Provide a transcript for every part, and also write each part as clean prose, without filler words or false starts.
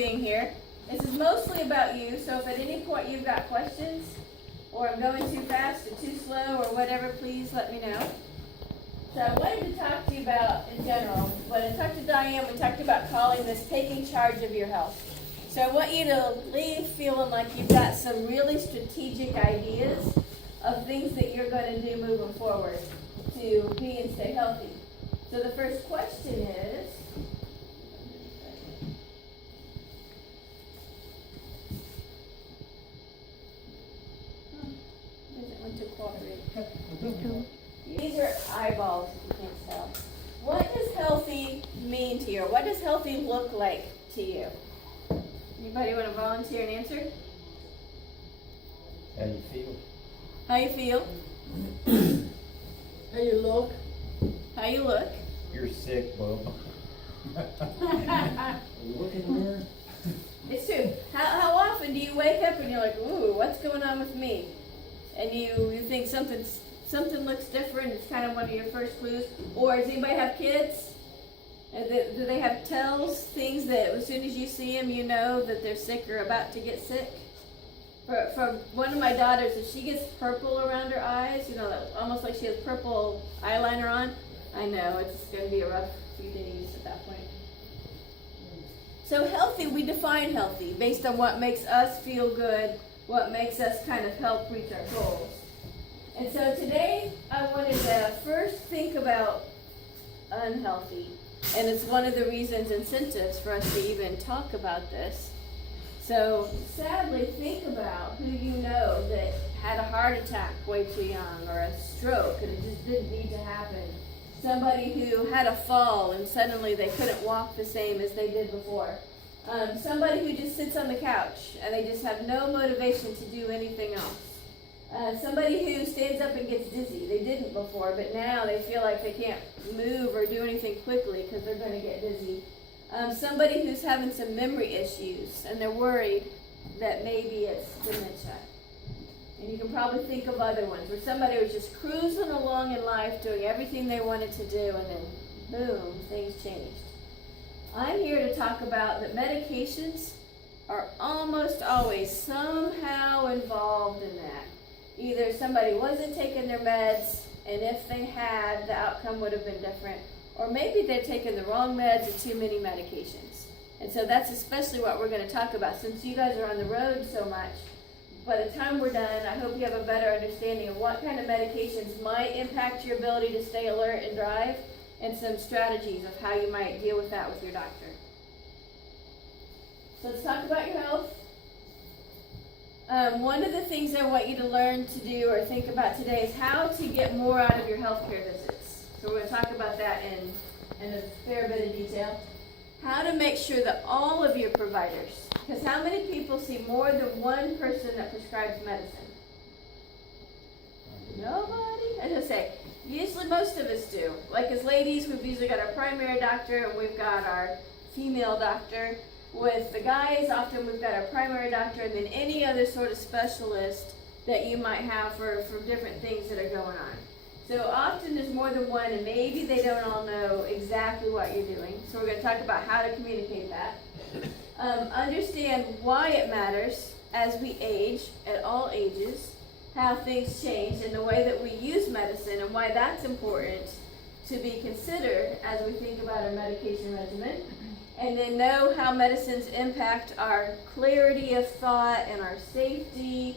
being here. This is mostly about you, so if at any point you've got questions, or I'm going too fast or too slow or whatever, please let me know. So I wanted to talk to you about, in general, when I talked to Diane, we talked about calling this taking charge of your health. So I want you to leave feeling like you've got some really strategic ideas of things that you're going to do moving forward to be and stay healthy. So the first question is, these are eyeballs, if you can't tell. What does healthy mean to you? Or what does healthy look like to you? Anybody want to volunteer and answer? How you feel? How you feel? How you look? How you look? You're sick, Bub. Look in the mirror. It's true. How often do you wake up and you're like, ooh, what's going on with me? And you think something looks different, it's kind of one of your first clues. Or does anybody have kids? Do they have tells, things that as soon as you see them, you know that they're sick or about to get sick? For one of my daughters, if she gets purple around her eyes, you know, almost like she has purple eyeliner on, I know it's going to be a rough few days at that point. So healthy, we define healthy based on what makes us feel good, what makes us kind of help reach our goals. And so today I wanted to first think about unhealthy. And it's one of the reasons, incentives for us to even talk about this. So sadly, think about who you know that had a heart attack way too young, or a stroke and it just didn't need to happen. Somebody who had a fall and suddenly they couldn't walk the same as they did before. Somebody who just sits on the couch and they just have no motivation to do anything else. Somebody who stands up and gets dizzy. They didn't before, but now they feel like they can't move or do anything quickly because they're going to get dizzy. Somebody who's having some memory issues and they're worried that maybe it's dementia. And you can probably think of other ones where somebody was just cruising along in life doing everything they wanted to do and then boom, things changed. I'm here to talk about that medications are almost always somehow involved in that. Either somebody wasn't taking their meds, and if they had, the outcome would have been different. Or maybe they're taking the wrong meds or too many medications. And so that's especially what we're going to talk about. Since you guys are on the road so much, by the time we're done, I hope you have a better understanding of what kind of medications might impact your ability to stay alert and drive, and some strategies of how you might deal with that with your doctor. So let's talk about your health. One of the things I want you to learn to do or think about today is how to get more out of your healthcare visits. So we're going to talk about that in a fair bit of detail. How to make sure that all of your providers, because how many people see more than one person that prescribes medicine? Nobody? I just say, usually most of us do. Like as ladies, we've usually got our primary doctor and we've got our female doctor. With the guys, often we've got our primary doctor and then any other sort of specialist that you might have for different things that are going on. So often there's more than one and maybe they don't all know exactly what you're doing. So we're going to talk about how to communicate that. Understand why it matters as we age, at all ages, how things change and the way that we use medicine and why that's important to be considered as we think about our medication regimen. And then know how medicines impact our clarity of thought and our safety.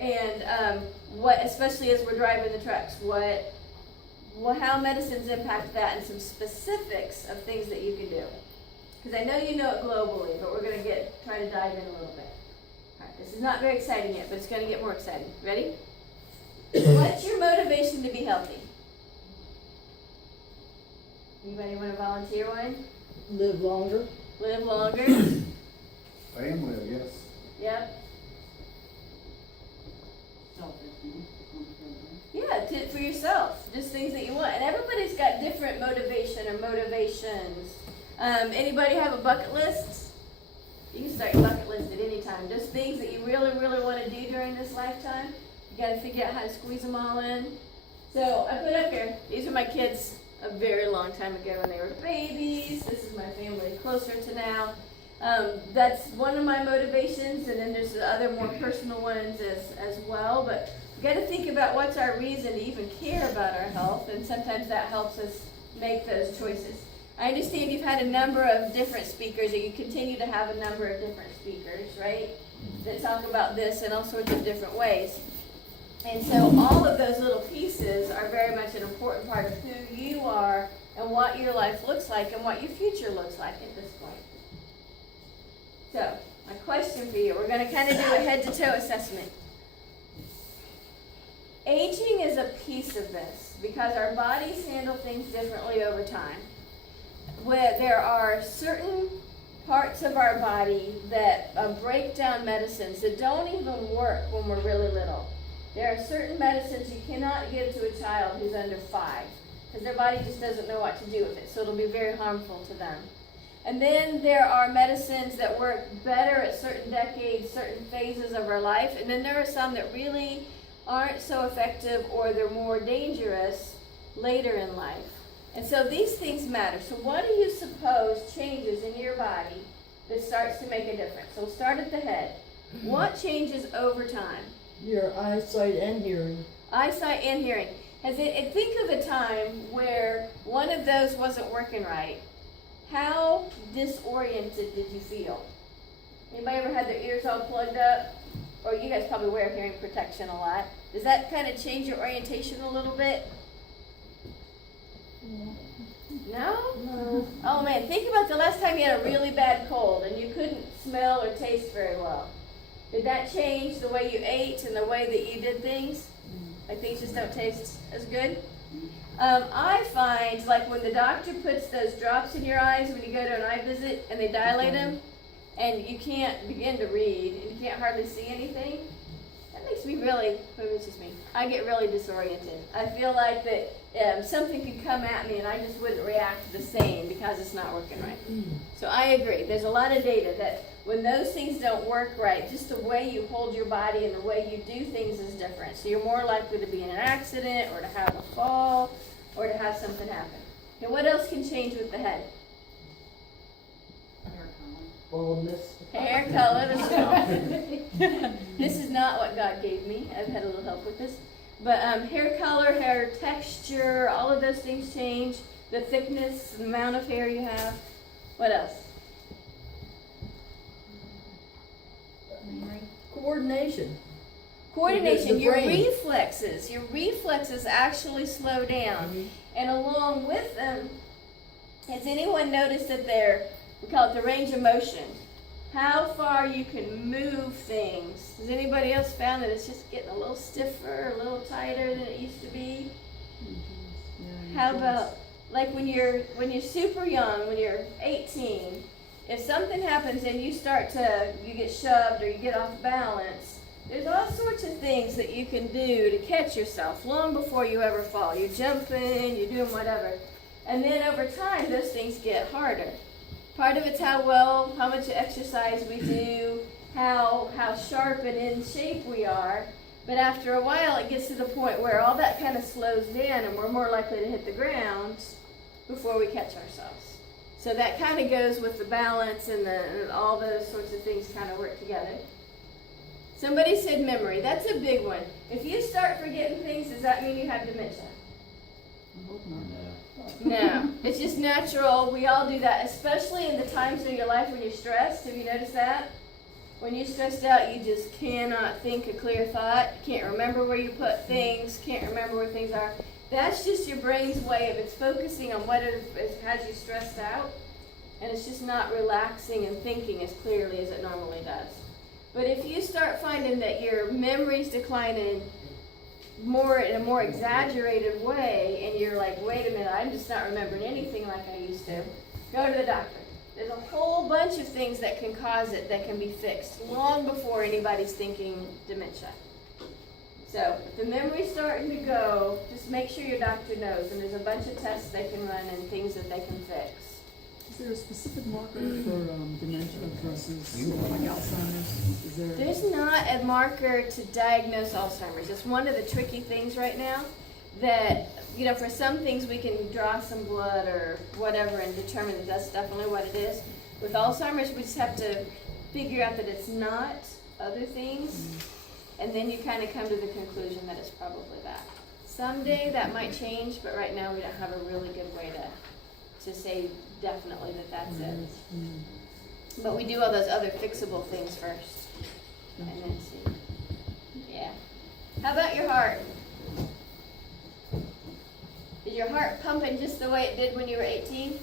And what, especially as we're driving the trucks, how medicines impact that and some specifics of things that you can do. Because I know you know it globally, but we're going to try to dive in a little bit. All right, this is not very exciting yet, but it's going to get more exciting. Ready? What's your motivation to be healthy? Anybody want to volunteer one? Live longer. Live longer? Family, I guess. Yep. Yeah, for yourself. Just things that you want. And everybody's got different motivation or motivations. Anybody have a bucket list? You can start your bucket list at any time. Just things that you really, really want to do during this lifetime. You got to figure out how to squeeze them all in. So I put up here, these are my kids' a very long time ago when they were babies. This is my family closer to now. That's one of my motivations, and then there's the other more personal ones as well. But we got to think about what's our reason to even care about our health, and sometimes that helps us make those choices. I understand you've had a number of different speakers, and you continue to have a number of different speakers, right, that talk about this in all sorts of different ways. And so all of those little pieces are very much an important part of who you are and what your life looks like and what your future looks like at this point. So, my question for you, we're going to kind of do a head-to-toe assessment. Aging is a piece of this because our bodies handle things differently over time. Where there are certain parts of our body that break down medicines that don't even work when we're really little. There are certain medicines you cannot give to a child who's under 5 because their body just doesn't know what to do with it, so it'll be very harmful to them. And then there are medicines that work better at certain decades, certain phases of our life, and then there are some that really aren't so effective or they're more dangerous later in life. And so these things matter. So what do you suppose changes in your body that starts to make a difference? So we'll start at the head. What changes over time? Your eyesight and hearing. Eyesight and hearing. Think of a time where one of those wasn't working right. How disoriented did you feel? Anybody ever had their ears all plugged up? Or you guys probably wear hearing protection a lot. Does that kind of change your orientation a little bit? No? No. Oh man, think about the last time you had a really bad cold and you couldn't smell or taste very well. Did that change the way you ate and the way that you did things? Like things just don't taste as good? I find like when the doctor puts those drops in your eyes when you go to an eye visit and they dilate them and you can't begin to read and you can't hardly see anything, that makes me really, maybe it's just me, I get really disoriented. I feel like that something could come at me and I just wouldn't react the same because it's not working right. So I agree. There's a lot of data that when those things don't work right, just the way you hold your body and the way you do things is different. So you're more likely to be in an accident or to have a fall or to have something happen. Okay, what else can change with the head? Baldness. Hair color. This is not what God gave me. I've had a little help with this. But hair color, hair texture, all of those things change. The thickness, the amount of hair you have. What else? Coordination. Coordination, The your brain. reflexes actually slow down. And along with them, has anyone noticed that we call it the range of motion, how far you can move things? Has anybody else found that it's just getting a little stiffer, a little tighter than it used to be? How about like when you're super young, when you're 18, if something happens and you get shoved or you get off balance, there's all sorts of things that you can do to catch yourself long before you ever fall. You're jumping, you're doing whatever. And then over time, those things get harder. Part of it's how much exercise we do, how sharp and in shape we are. But after a while, it gets to the point where all that kind of slows down and we're more likely to hit the ground before we catch ourselves. So that kind of goes with the balance and all those sorts of things kind of work together. Somebody said memory. That's a big one. If you start forgetting things, does that mean you have dementia? No. It's just natural. We all do that, especially in the times of your life when you're stressed. Have you noticed that? When you're stressed out, you just cannot think a clear thought. Can't remember where you put things. Can't remember where things are. That's just your brain's way of it's focusing on what has you stressed out. And it's just not relaxing and thinking as clearly as it normally does. But if you start finding that your memory's declining in a more exaggerated way, and you're like, wait a minute, I'm just not remembering anything like I used to, go to the doctor. There's a whole bunch of things that can cause it that can be fixed long before anybody's thinking dementia. So if the memory's starting to go, just make sure your doctor knows, and there's a bunch of tests they can run and things that they can fix. Is there a specific marker for dementia versus like Alzheimer's? Is there? There's not a marker to diagnose Alzheimer's. It's one of the tricky things right now that, you know, for some things we can draw some blood or whatever and determine that that's definitely what it is. With Alzheimer's, we just have to figure out that it's not other things, and then you kind of come to the conclusion that it's probably that. Someday that might change, but right now we don't have a really good way to say definitely that that's it. But we do all those other fixable things first, and then see. Yeah. How about your heart? Is your heart pumping just the way it did when you were 18?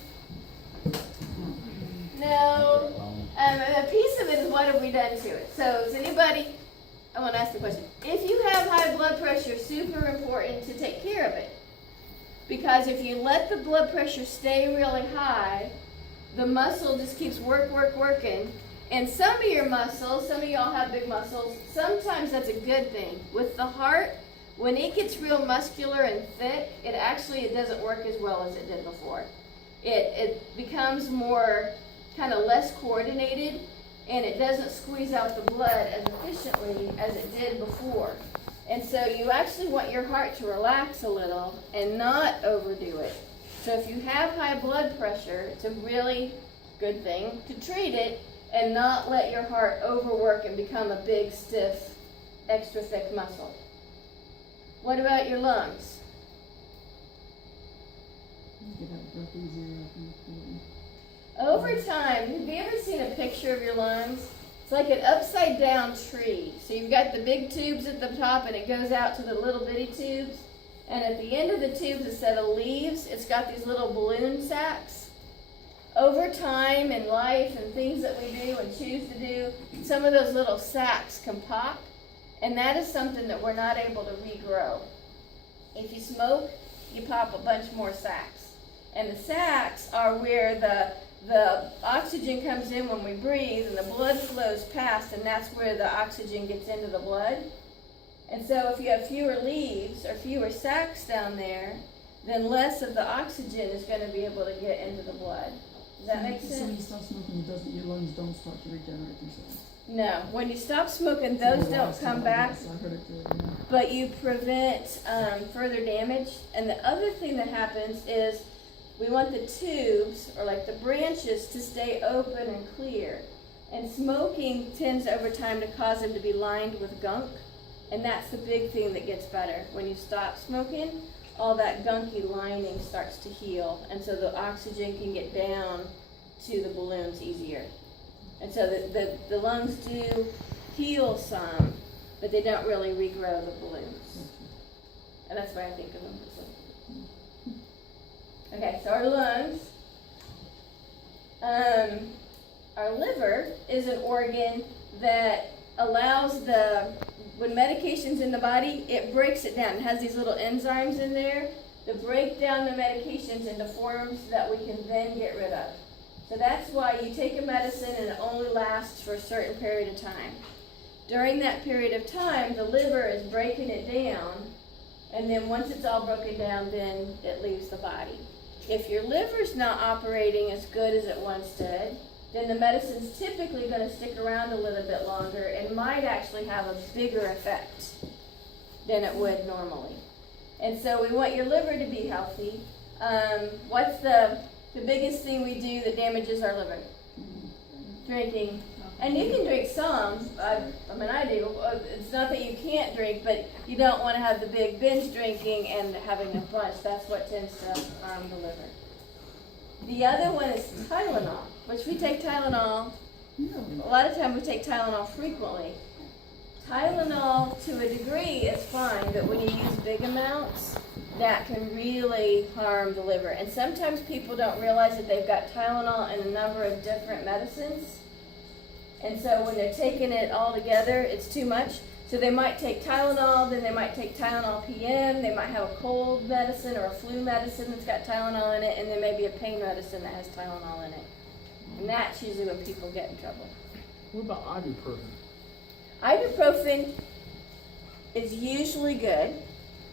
No. A piece of it is what have we done to it. So is anybody, I want to ask the question. If you have high blood pressure, super important to take care of it. Because if you let the blood pressure stay really high, the muscle just keeps working. And some of your muscles, some of y'all have big muscles, sometimes that's a good thing. With the heart, when it gets real muscular and thick, it doesn't work as well as it did before. It becomes more, kind of less coordinated, and it doesn't squeeze out the blood as efficiently as it did before. And so you actually want your heart to relax a little and not overdo it. So if you have high blood pressure, it's a really good thing to treat it and not let your heart overwork and become a big, stiff, extra thick muscle. What about your lungs? Get that breath easier, I think. Over time, have you ever seen a picture of your lungs? It's like an upside down tree. So you've got the big tubes at the top and it goes out to the little bitty tubes. And at the end of the tubes, instead of leaves, it's got these little balloon sacs. Over time in life and things that we do and choose to do, some of those little sacs can pop. And that is something that we're not able to regrow. If you smoke, you pop a bunch more sacs. And the sacs are where the oxygen comes in when we breathe and the blood flows past, and that's where the oxygen gets into the blood. And so if you have fewer leaves or fewer sacs down there, then less of the oxygen is going to be able to get into the blood. Does that make So when you sense? stop smoking, your lungs don't start to regenerate themselves. No. When you stop smoking, those don't come back. Yes, I heard it too, yeah. But you prevent further damage. And the other thing that happens is we want the tubes, or like the branches, to stay open and clear. And smoking tends over time to cause them to be lined with gunk. And that's the big thing that gets better. When you stop smoking, all that gunky lining starts to heal. And so the oxygen can get down to the balloons easier. And so the lungs do heal some, but they don't really regrow the balloons. And that's why I think of them. Okay, so our lungs. Our liver is an organ that allows when medication's in the body, it breaks it down. It has these little enzymes in there that break down the medications into forms that we can then get rid of. So that's why you take a medicine and it only lasts for a certain period of time. During that period of time, the liver is breaking it down, and then once it's all broken down, then it leaves the body. If your liver's not operating as good as it once did, then the medicine's typically going to stick around a little bit longer and might actually have a bigger effect than it would normally. And so we want your liver to be healthy. What's the biggest thing we do that damages our liver? Drinking. And you can drink some. I do. It's not that you can't drink, but you don't want to have the big binge drinking and having a bunch. That's what tends to harm the liver. The other one is Tylenol, which we take Tylenol. A lot of times we take Tylenol frequently. Tylenol, to a degree, is fine, but when you use big amounts, that can really harm the liver. And sometimes people don't realize that they've got Tylenol in a number of different medicines. And so when they're taking it all together, it's too much. So they might take Tylenol, then they might take Tylenol PM, they might have a cold medicine or a flu medicine that's got Tylenol in it, and then maybe a pain medicine that has Tylenol in it. And that's usually when people get in trouble. What about ibuprofen? Ibuprofen is usually good.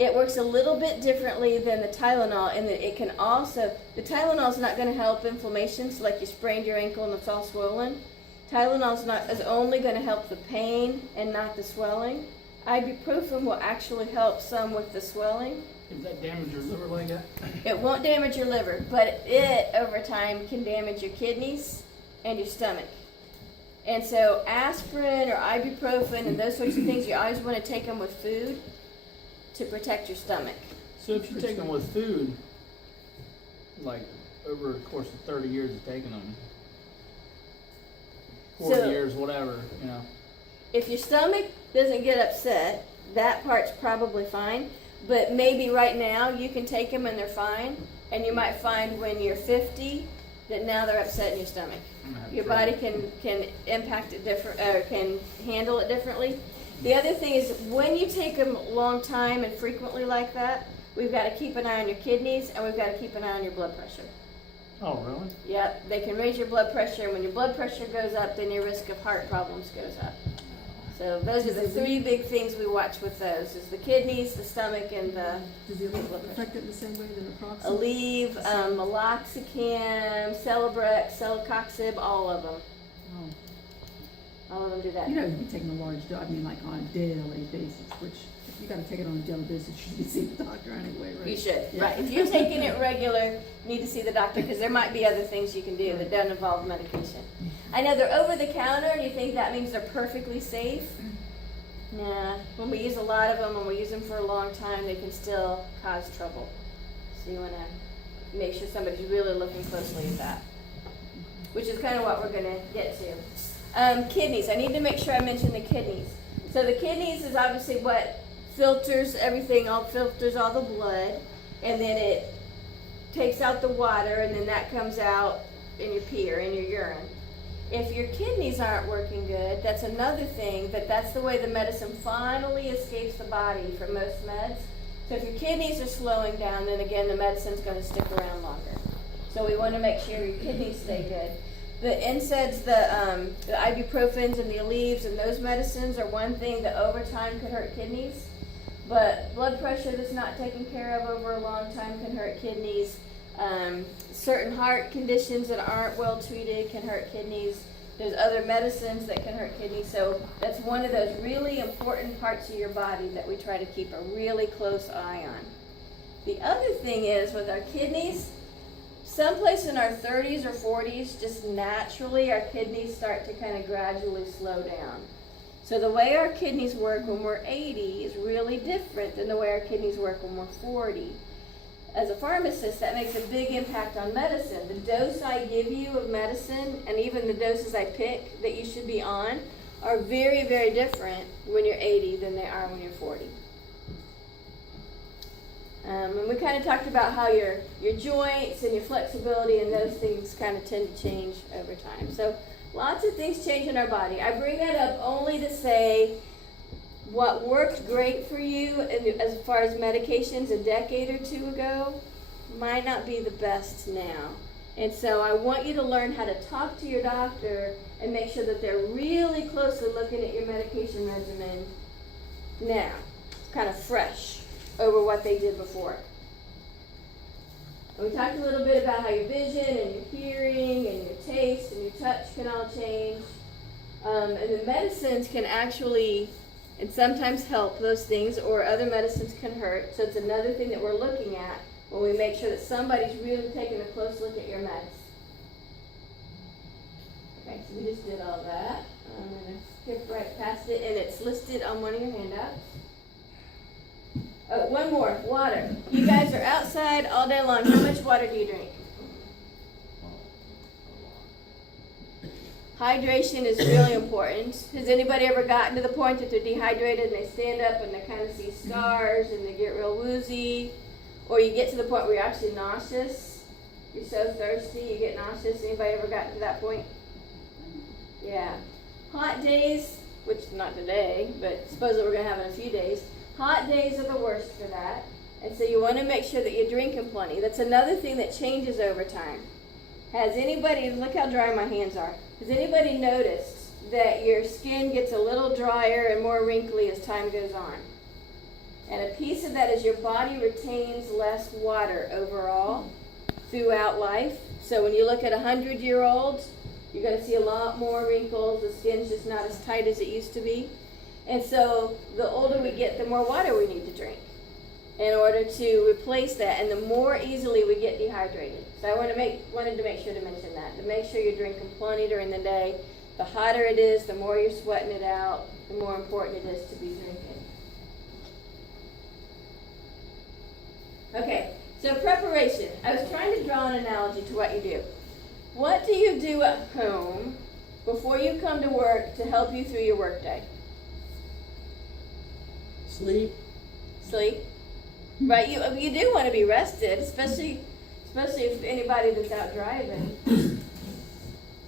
It works a little bit differently than the Tylenol in that it can also, the Tylenol is not going to help inflammation, so like you sprained your ankle and it's all swollen. Tylenol is only going to help the pain and not the swelling. Ibuprofen will actually help some with the swelling, Does that damage your liver like that? It won't damage your liver, but it over time can damage your kidneys and your stomach. And so aspirin or ibuprofen and those sorts of things, you always want to take them with food to protect your stomach. So if you take them with food, like over the course of 30 years of taking them, 40 So- years, whatever, you know. If your stomach doesn't get upset, that part's probably fine. But maybe right now you can take them and they're fine. And you might find when you're 50 that now they're upset in your stomach. I'm gonna have Your trouble. body can impact it different, or can handle it differently. The other thing is when you take them a long time and frequently like that, we've got to keep an eye on your kidneys and we've got to keep an eye on your blood pressure. Oh, really? Yep, they can raise your blood pressure, and when your blood pressure goes up, then your risk of heart problems goes up. So those are the three big things we watch with those: is the kidneys, the stomach, and the Does it affect it the same way that naproxen? Aleve, meloxicam, Celebrex, Celecoxib, all of them. Oh. All of them do that. You know, you'd be taking a large dose, I mean, like on a daily basis, which if you gotta take it on a daily basis, you should be seeing the doctor anyway, right? You should, Yeah. right. If you're taking it regular, you need to see the doctor because there might be other things you can do that don't involve medication. I know they're over the counter and you think that means they're perfectly safe. Nah, when we use a lot of them, when we use them for a long time, they can still cause trouble. So you want to make sure somebody's really looking closely at that, which is kind of what we're going to get to. Kidneys. I need to make sure I mention the kidneys. So the kidneys is obviously what filters everything, filters all the blood, and then it takes out the water, and then that comes out in your pee or in your urine. If your kidneys aren't working good, that's another thing, that's the way the medicine finally escapes the body for most meds. So if your kidneys are slowing down, then again, the medicine's going to stick around longer. So we want to make sure your kidneys stay good. The NSAIDs, the ibuprofens and the Aleves and those medicines are one thing that over time could hurt kidneys. But blood pressure that's not taken care of over a long time can hurt kidneys. Certain heart conditions that aren't well treated can hurt kidneys. There's other medicines that can hurt kidneys. So that's one of those really important parts of your body that we try to keep a really close eye on. The other thing is with our kidneys, someplace in our 30s or 40s, just naturally our kidneys start to kind of gradually slow down. So the way our kidneys work when we're 80 is really different than the way our kidneys work when we're 40. As a pharmacist, that makes a big impact on medicine. The dose I give you of medicine, and even the doses I pick that you should be on, are very, very different when you're 80 than they are when you're 40. And we kind of talked about how your joints and your flexibility and those things kind of tend to change over time. So lots of things change in our body. I bring that up only to say what worked great for you as far as medications a decade or two ago might not be the best now. And so I want you to learn how to talk to your doctor and make sure that they're really closely looking at your medication regimen now, kind of fresh over what they did before. And we talked a little bit about how your vision and your hearing and your taste and your touch can all change. And the medicines can actually and sometimes help those things, or other medicines can hurt. So it's another thing that we're looking at when we make sure that somebody's really taking a close look at your meds. Okay, so we just did all that. I'm going to skip right past it, and it's listed on one of your handouts. Oh, one more, water. You guys are outside all day long. How much water do you drink? Hydration is really important. Has anybody ever gotten to the point that they're dehydrated and they stand up and they kind of see stars and they get real woozy? Or you get to the point where you're actually nauseous? You're so thirsty, you get nauseous. Anybody ever gotten to that point? Yeah. Hot days, which not today, but supposedly we're going to have in a few days. Hot days are the worst for that. And so you want to make sure that you're drinking plenty. That's another thing that changes over time. Has anybody, look how dry my hands are. Has anybody noticed that your skin gets a little drier and more wrinkly as time goes on? And a piece of that is your body retains less water overall throughout life. So when you look at 100-year-olds, you're going to see a lot more wrinkles. The skin's just not as tight as it used to be. And so the older we get, the more water we need to drink. in order to replace that, and the more easily we get dehydrated. So I wanted to make sure to mention that, to make sure you're drinking plenty during the day. The hotter it is, the more you're sweating it out, the more important it is to be drinking. Okay, so preparation. I was trying to draw an analogy to what you do. What do you do at home before you come to work to help you through your workday? Sleep. Sleep. Right, you do want to be rested, especially if anybody that's out driving.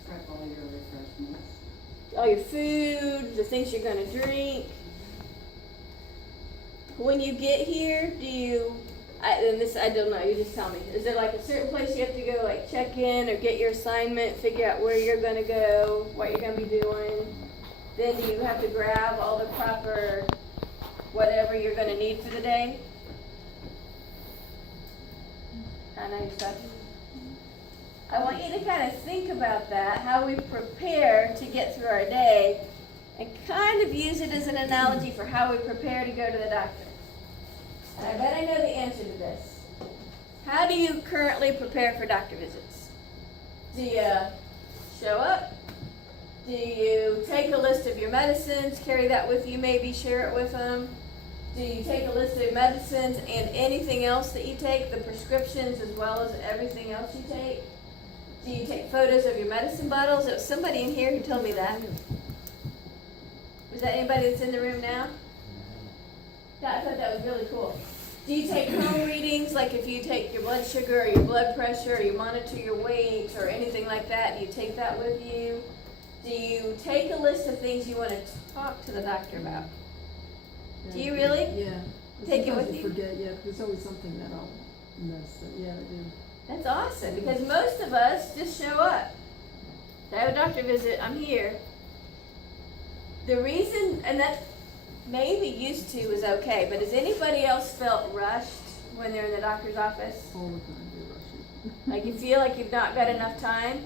Prep all your refreshments. All your food, the things you're gonna drink. When you get here, I don't know, you just tell me. Is there like a certain place you have to go, like check in or get your assignment, figure out where you're gonna go, what you're gonna be doing? Then do you have to grab all the proper whatever you're gonna need for the day? I know your stuff. I want you to kind of think about that, how we prepare to get through our day, and kind of use it as an analogy for how we prepare to go to the doctor. And I bet I know the answer to this. How do you currently prepare for doctor visits? Do you show up? Do you take a list of your medicines, carry that with you, maybe share it with them? Do you take a list of medicines and anything else that you take, the prescriptions as well as everything else you take? Do you take photos of your medicine bottles? There was somebody in here who told me that. Was that anybody that's in the room now? Yeah, I thought that was really cool. Do you take home readings, like if you take your blood sugar or your blood pressure, or you monitor your weight or anything like that, do you take that with you? Do you take a list of things you want to talk to the doctor about? Yeah, Do you really? Yeah. Take it Sometimes with I you? forget, yeah, there's always something that I'll miss, but yeah, I do. That's awesome, because most of us just show up. I have a doctor visit, I'm here. The reason, and that maybe used to was okay, but has anybody else felt rushed when they're in the doctor's office? All the time, they rush you. Like you feel like you've not got enough time?